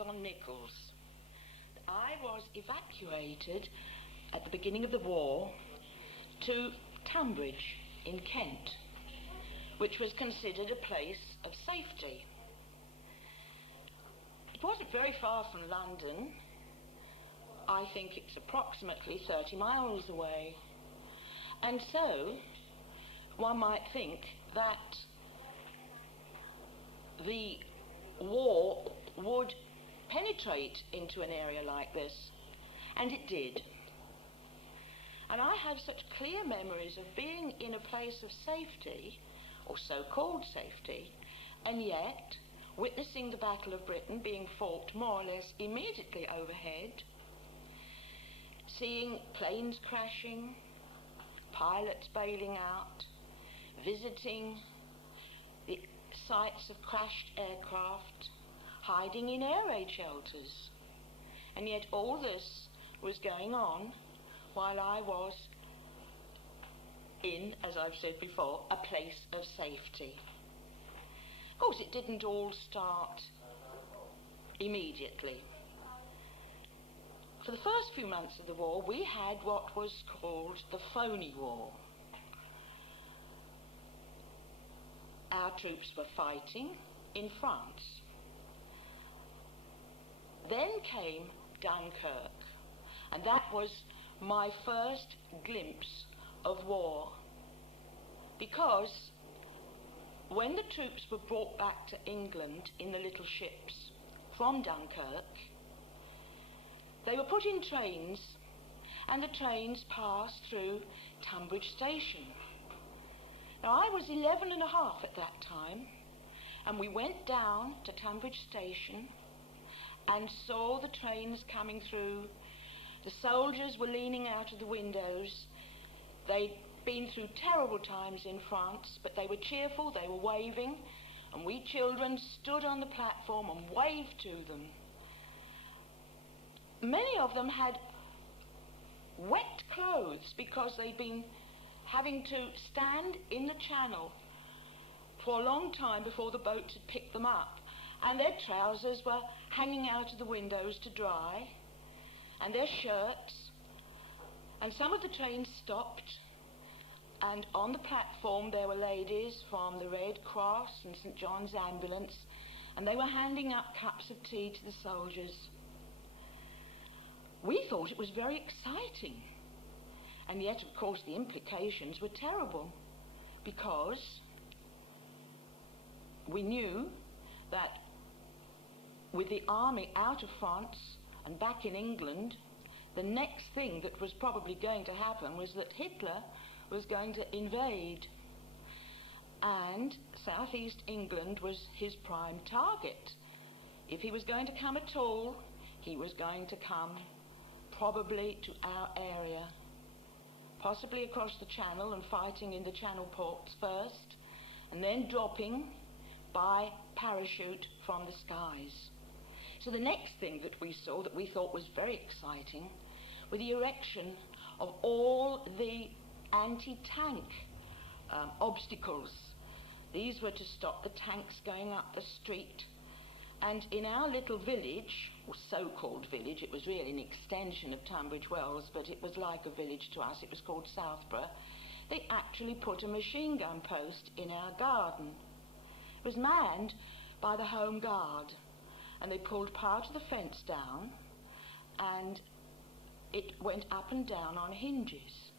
Yvonne Nicholls. I was evacuated at the beginning of the war to Tunbridge in Kent, which was considered a place of safety. It wasn't very far from London. I think it's approximately 30 miles away. And so one might think that the war would penetrate into an area like this, and it did. And I have such clear memories of being in a place of safety, or so-called safety, and yet witnessing the Battle of Britain being fought more or less immediately overhead, seeing planes crashing, pilots bailing out, visiting the sites of crashed aircraft, hiding in air raid shelters. And yet all this was going on while I was in, as I've said before, a place of safety. Of course, it didn't all start immediately. For the first few months of the war, we had what was called the phony war. Our troops were fighting in France. Then came Dunkirk, and that was my first glimpse of war, because when the troops were brought back to England in the little ships from Dunkirk, they were put in trains, and the trains passed through Tunbridge Station. Now, I was 11 and a half at that time, and we went down to Tunbridge Station and saw the trains coming through. The soldiers were leaning out of the windows. They'd been through terrible times in France, but they were cheerful, they were waving, and we children stood on the platform and waved to them. Many of them had wet clothes because they'd been having to stand in the channel for a long time before the boats had picked them up, and their trousers were hanging out of the windows to dry, and their shirts. And some of the trains stopped, and on the platform there were ladies from the Red Cross and St. John's Ambulance, and they were handing up cups of tea to the soldiers. We thought it was very exciting, and yet of course the implications were terrible, because we knew that with the army out of France and back in England, the next thing that was probably going to happen was that Hitler was going to invade, and southeast England was his prime target. If he was going to come at all, he was going to come probably to our area, possibly across the channel and fighting in the channel ports first, and then dropping by parachute from the skies. So the next thing that we saw that we thought was very exciting were the erection of all the anti-tank obstacles. These were to stop the tanks going up the street. And in our little village, or so-called village, it was really an extension of Tunbridge Wells, but it was like a village to us, it was called Southborough, they actually put a machine gun post in our garden. It was manned by the Home Guard, and they pulled part of the fence down, and it went up and down on hinges,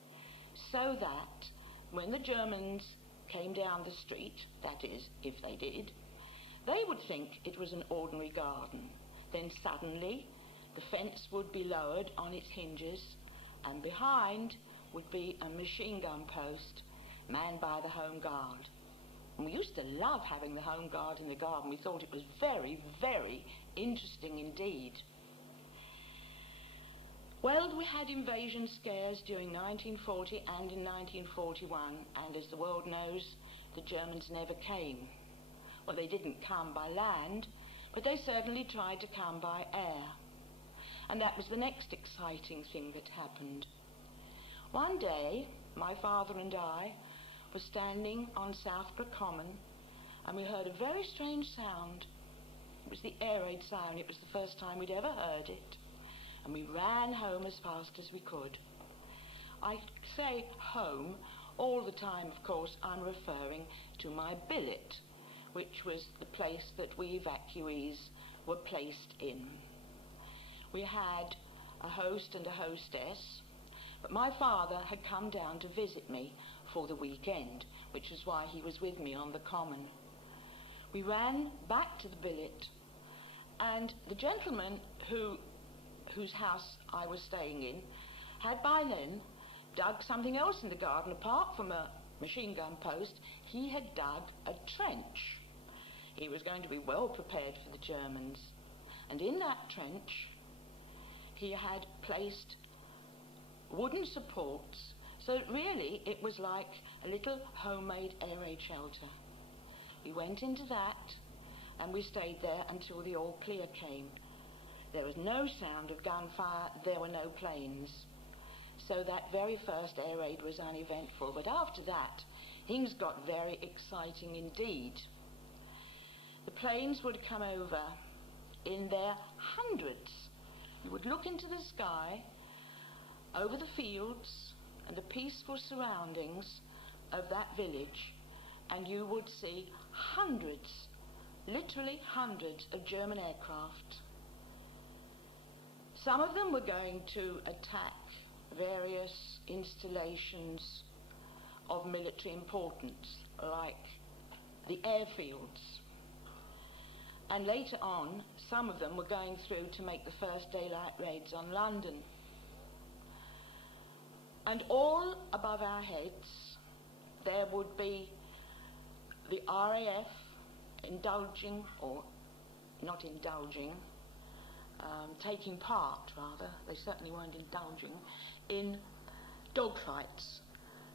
so that when the Germans came down the street, that is, if they did, they would think it was an ordinary garden. Then suddenly the fence would be lowered on its hinges, and behind would be a machine gun post manned by the Home Guard. And we used to love having the Home Guard in the garden. We thought it was very, very interesting indeed. Well, we had invasion scares during 1940 and in 1941, and as the world knows, the Germans never came. Well, they didn't come by land, but they certainly tried to come by air. And that was the next exciting thing that happened. One day, my father and I were standing on Southborough Common, and we heard a very strange sound. It was the air raid sound. It was the first time we'd ever heard it. And we ran home as fast as we could. I say home all the time, of course. I'm referring to my billet, which was the place that we evacuees were placed in. We had a host and a hostess, but my father had come down to visit me for the weekend, which is why he was with me on the common. We ran back to the billet, and the gentleman whose house I was staying in had by then dug something else in the garden. Apart from a machine gun post, he had dug a trench. He was going to be well prepared for the Germans, and in that trench he had placed wooden supports, so that really it was like a little homemade air raid shelter. We went into that and we stayed there until the all clear came. There was no sound of gunfire, there were no planes. So that very first air raid was uneventful, but after that things got very exciting indeed. The planes would come over in their hundreds. You would look into the sky over the fields and the peaceful surroundings of that village, and you would see hundreds, literally hundreds of German aircraft. Some of them were going to attack various installations of military importance, like the airfields. And later on, some of them were going through to make the first daylight raids on London. And all above our heads, there would be the RAF indulging, or not indulging, taking part, rather, they certainly weren't indulging, in dogfights,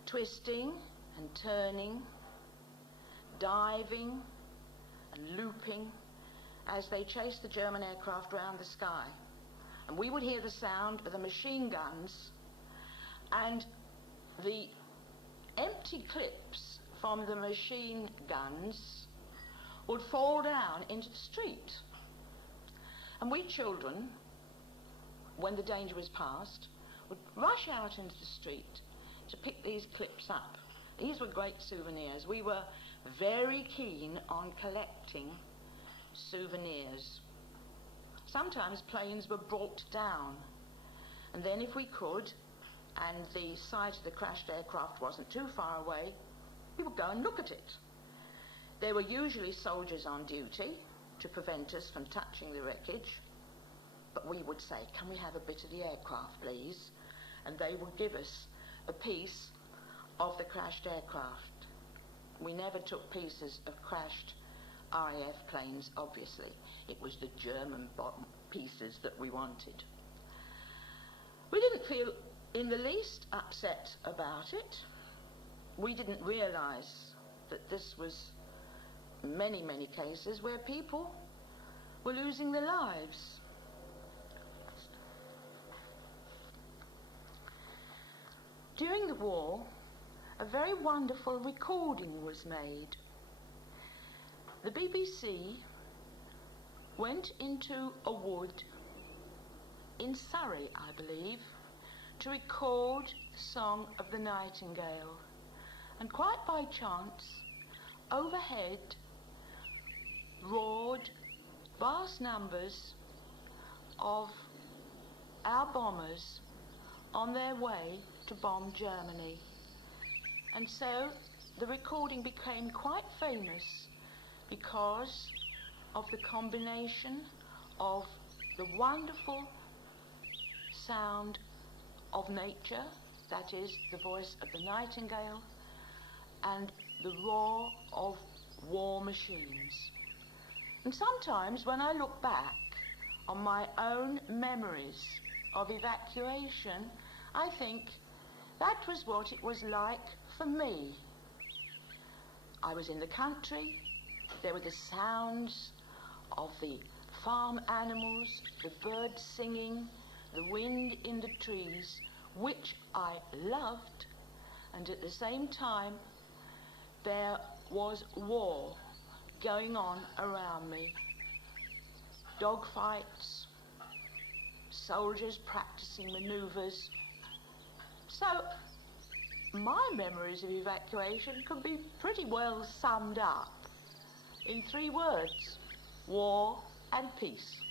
twisting and turning, diving and looping as they chased the German aircraft round the sky. And we would hear the sound of the machine guns, and the empty clips from the machine guns would fall down into the street. And we children, when the danger was past, would rush out into the street to pick these clips up. These were great souvenirs. We were very keen on collecting souvenirs. Sometimes planes were brought down, and then if we could, and the site of the crashed aircraft wasn't too far away, we would go and look at it. There were usually soldiers on duty to prevent us from touching the wreckage, but we would say, "Can we have a bit of the aircraft, please?" And they would give us a piece of the crashed aircraft. We never took pieces of crashed RAF planes, obviously. It was the German pieces that we wanted. We didn't feel in the least upset about it. We didn't realise that this was many, many cases where people were losing their lives. During the war, a very wonderful recording was made. The BBC went into a wood in Surrey, I believe, to record the song of the Nightingale, and quite by chance, overhead roared vast numbers of our bombers on their way to bomb Germany. And so the recording became quite famous because of the combination of the wonderful sound of nature, that is, the voice of the nightingale, and the roar of war machines. And sometimes when I look back on my own memories of evacuation, I think that was what it was like for me. I was in the country, there were the sounds of the farm animals, the birds singing, the wind in the trees, which I loved, and at the same time there was war going on around me. dogfights, soldiers practicing manoeuvres. So my memories of evacuation can be pretty well summed up in 3 words: war and peace.